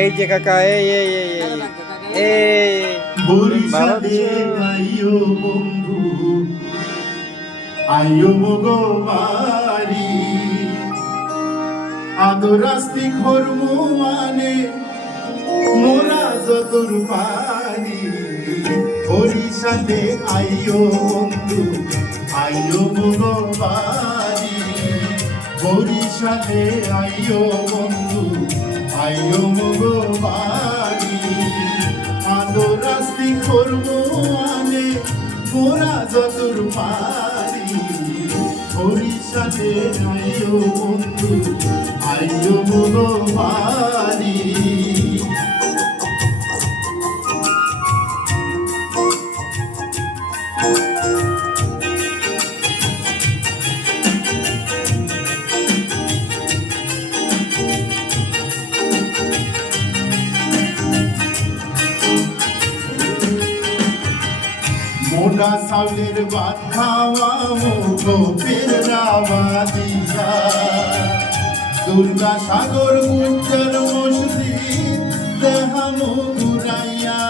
এই যে কাকা এই এই এই এই আইও বন্ধু। আইও মগো বাড়ি আদরাস্তি খরমু মানে মোরা যতর পারি। বরিশালে আইও বন্ধু আইও মগো বাড়ি বরিশালে আইও বন্ধু। আইও মগো বাড়ি আলো রাস্তি করব আনে মোরা যতর পারি বরিশালে আইও বন্ধু আইও মগো বাড়ি মোটা চাউলের ভাত খাওয়া গোপের রাওয়া দিয়া। দুর্গা সাগর গুঞ্জন মসজিদ দেহামো ঘুরাইয়া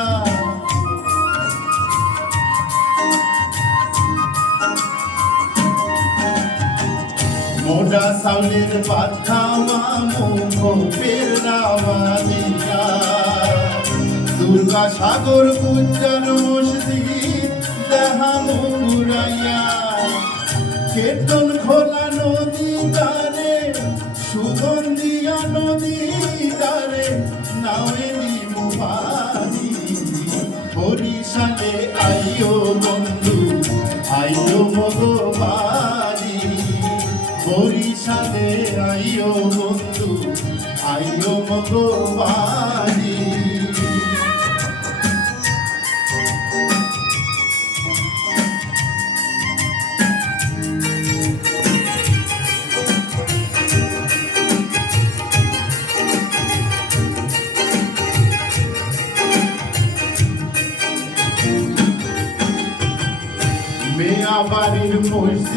মোটা চাউলের ভাত খাওয়া গোপের রাওয়া দিয়া। দুর্গা সাগর গুঞ্জন ঘুরাইয়া কীর্তন খোলা নদী তারে সুগন্ধিয়া নদী তারে নাওয়ে নিমুবারি বরিশালে আইও বন্ধু, আইও মগবারি বরিশালে আইও বন্ধু, আইও মগবারি মেয়া বাড়ির মসজিদ